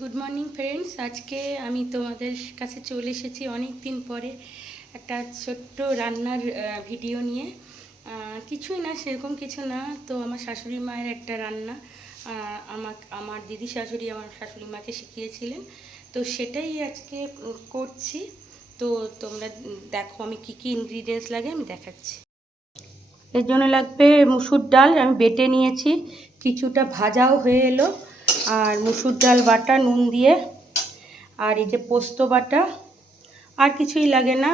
Good morning friends. আজকে আমি তোমাদের কাছে চলে এসেছি অনেক দিন পরে একটা ছোট্ট রান্নার ভিডিও নিয়ে। কিছুই না, সেরকম কিছু না। তো আমার শাশুড়ি মায়ের একটা রান্না আমার দিদি শাশুড়ি আমার শাশুড়ি মাকে শিখিয়েছিলেন, তো সেটাই আজকে করছি। তো তোমরা দেখো আমি কি কি ইনগ্রিডিয়েন্টস লাগে আমি দেখাচ্ছি। এর জন্য লাগবে মুসুর ডাল, আমি বেটে নিয়েছি, কিছুটা ভাজাও হয়ে এলো। আর মুসুর ডাল বাটা নুন দিয়ে, আর এই যে পোস্ত বাটা, আর কিছুই লাগে না।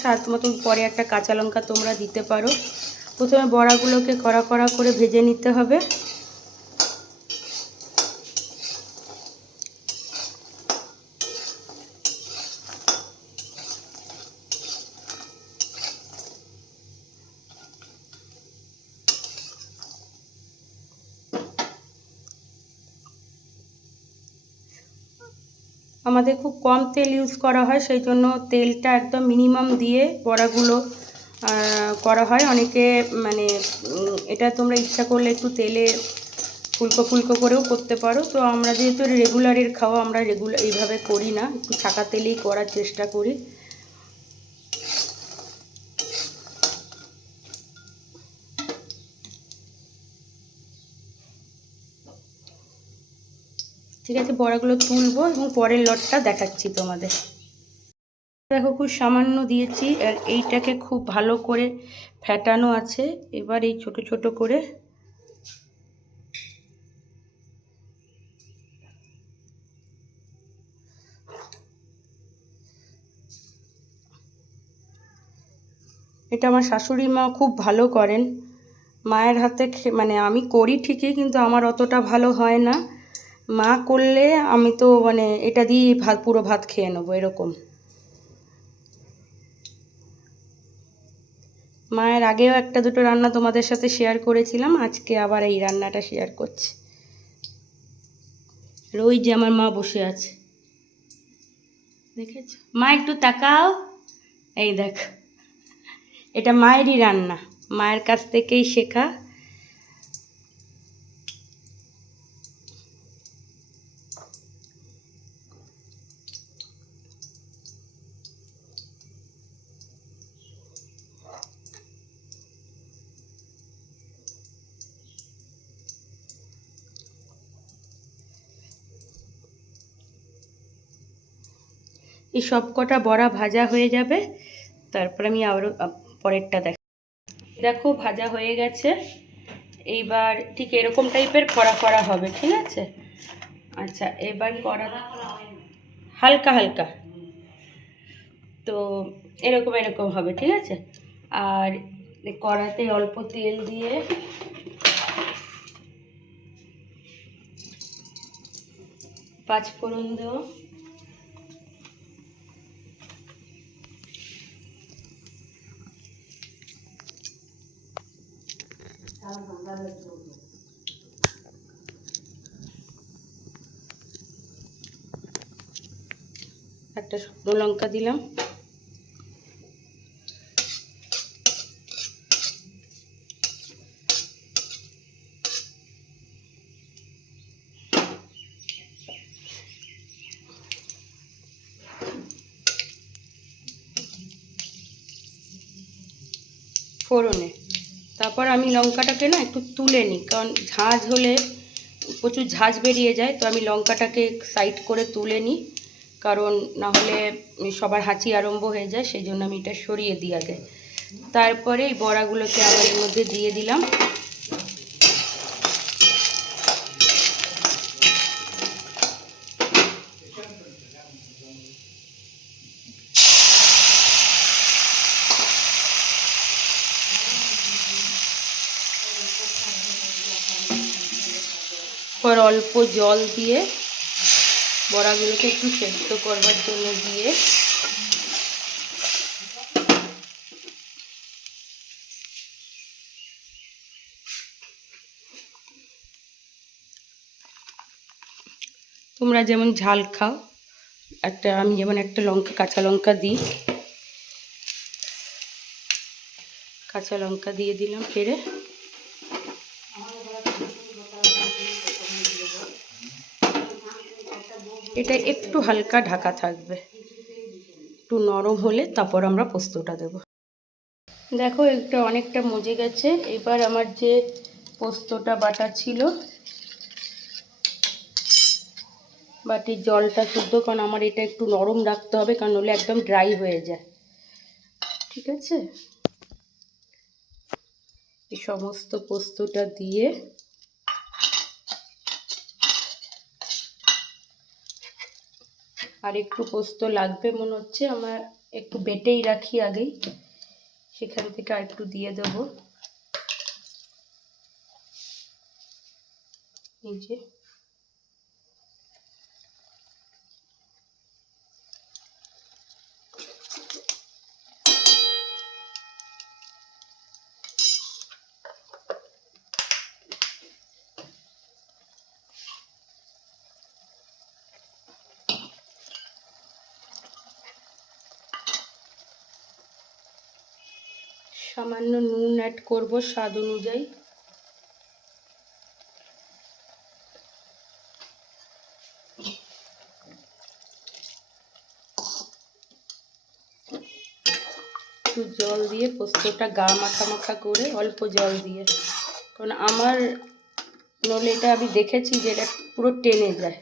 স্বাদ মতন পরে একটা কাঁচা লঙ্কা তোমরা দিতে পারো। প্রথমে বড়াগুলোকে কড়া কড়া করে ভেজে নিতে হবে। আমাদের খুব কম তেল ইউজ করা হয়, সেই জন্য তেলটা একদম মিনিমাম দিয়ে বড়াগুলো করা হয়। অনেকে মানে এটা তোমরা ইচ্ছা করলে একটু তেলে ফুলকো ফুলকো করেও করতে পারো। তো আমরা যেহেতু রেগুলারের খাওয়া, আমরা এইভাবে করি না, একটু ছাকা তেলেই করার চেষ্টা করি। ঠিক আছে, বড়াগুলো তুলবো এবং পরের লটটা দেখাচ্ছি তোমাদের। দেখো খুব সামান্য দিয়েছি, আর এইটাকে খুব ভালো করে ফ্যাটানো আছে। এবার এই ছোট ছোট করে এটা আমার শাশুড়ি মা খুব ভালো করেন। মায়ের হাতে মানে আমি করি ঠিকই, কিন্তু আমার অতটা ভালো হয় না। মা করলে আমি তো মানে এটা দিয়ে পুরো ভাত খেয়ে নেবো এরকম। মায়ের আগেও একটা দুটো রান্না তোমাদের সাথে শেয়ার করেছিলাম, আজকে আবার এই রান্নাটা শেয়ার করছি। আর ওই যে আমার মা বসে আছে, দেখেছো? মা একটু তাকাও, এই দেখ, এটা মায়েরই রান্না, মায়ের কাছ থেকেই শেখা। এই সব কটা বড়া ভাজা হয়ে যাবে, তারপর আমি আবারও পরেরটা দেখো ভাজা হয়ে গেছে। এইবার ঠিক এরকম টাইপের কড়া কড়া হবে, ঠিক আছে? আচ্ছা, এবার কড়া হালকা হালকা, তো এরকম এরকম হবে, ঠিক আছে? আর কড়াতে অল্প তেল দিয়ে পাঁচফোড়ন দেবো, একটা শুকনো লঙ্কা দিলাম, ফোড়নে। তারপর আমি লঙ্কাটাকে না একটু তুলে নিই, কারণ ঝাঁঝ হলে প্রচুর ঝাঁঝ বেরিয়ে যায়। তো আমি লঙ্কাটাকে সাইড করে তুলে নিই, কারণ না হলে সবার হাঁচি আরম্ভ হয়ে যায়, সেই জন্য আমি এটা সরিয়ে দিই আগে। তারপরে এই বড়াগুলোকে আবার এর মধ্যে দিয়ে দিলাম। পর অল্প জল দিয়ে বড়াগুলোকে একটু সেদ্ধ করবার জন্য দিয়ে তোমরা যেমন ঝাল খাও, আমি যেমন একটা কাঁচা লঙ্কা দিই, কাঁচা লঙ্কা দিয়ে দিলাম ফেরে। এটা একটু হালকা ঢাকা থাকবে, একটু নরম হলে তারপর আমরা পোস্তটা দেব। দেখো এটা অনেকটা মজে গেছে। এবার আমার যে পোস্তটা বাটা ছিল, বাটির জলটা শুদ্ধ, কারণ আমার এটা একটু নরম রাখতে হবে, কারণ নইলে একদম ড্রাই হয়ে যায়। ঠিক আছে, এই সমস্ত পোস্তটা দিয়ে আর একটু পোস্ত লাগবে মনে হচ্ছে আমার, একটু বেটেই রাখি আগেই, সেখান থেকে আর একটু দিয়ে দেবো। এই যে সামান্য নুন অ্যাড করব স্বাদ অনুযায়ী। একটু জল দিয়ে পোস্তটা গা মাখা মাখা করে, অল্প জল দিয়ে, কারণ আমার নইলে এটা আমি দেখেছি যে এটা পুরো টেনে যায়।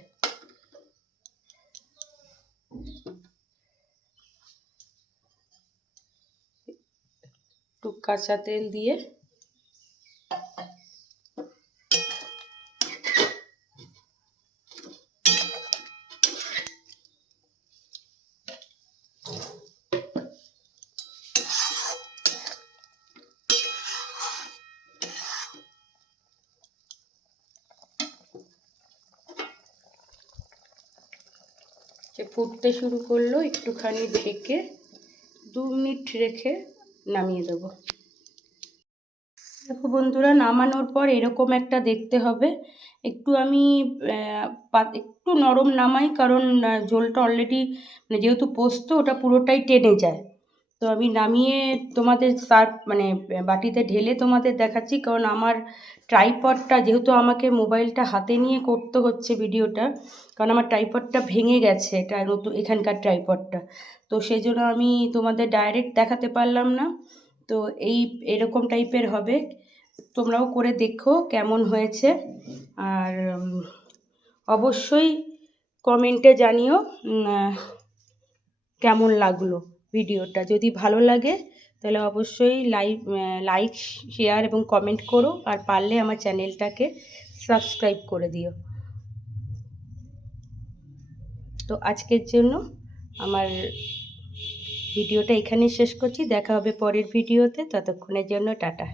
একটু কাঁচা তেল দিয়ে যে ফুটতে শুরু করলো, একটুখানি ঢেকে 2 মিনিট রেখে নামিয়ে দেবো। দেখো বন্ধুরা, নামানোর পর এরকম একটা দেখতে হবে। একটু আমি একটু নরম নামাই, কারণ ঝোলটা অলরেডি যেহেতু পোস্ত, ওটা পুরোটাই টেনে যায়। তো আমি নামিয়ে তোমাদের বাটিতে ঢেলে তোমাদের দেখাচ্ছি, কারণ আমার ট্রাইপডটা, যেহেতু আমাকে মোবাইলটা হাতে নিয়ে করতে হচ্ছে ভিডিওটা, কারণ আমার ট্রাইপডটা ভেঙে গেছে, এটা নতুন এখানকার ট্রাইপডটা, তো সেই জন্য আমি তোমাদের ডাইরেক্ট দেখাতে পারলাম না। তো এরকম টাইপের হবে, তোমরাও করে দেখো কেমন হয়েছে। আর অবশ্যই কমেন্টে জানিও কেমন লাগলো ভিডিওটা। যদি ভালো লাগে তাহলে অবশ্যই লাইক শেয়ার এবং কমেন্ট করো, আর পারলে আমার চ্যানেলটাকে সাবস্ক্রাইব করে দিও। তো আজকের জন্য আমার ভিডিওটা এখানেই শেষ করছি। দেখা হবে পরের ভিডিওতে, ততক্ষণের জন্য টাটা।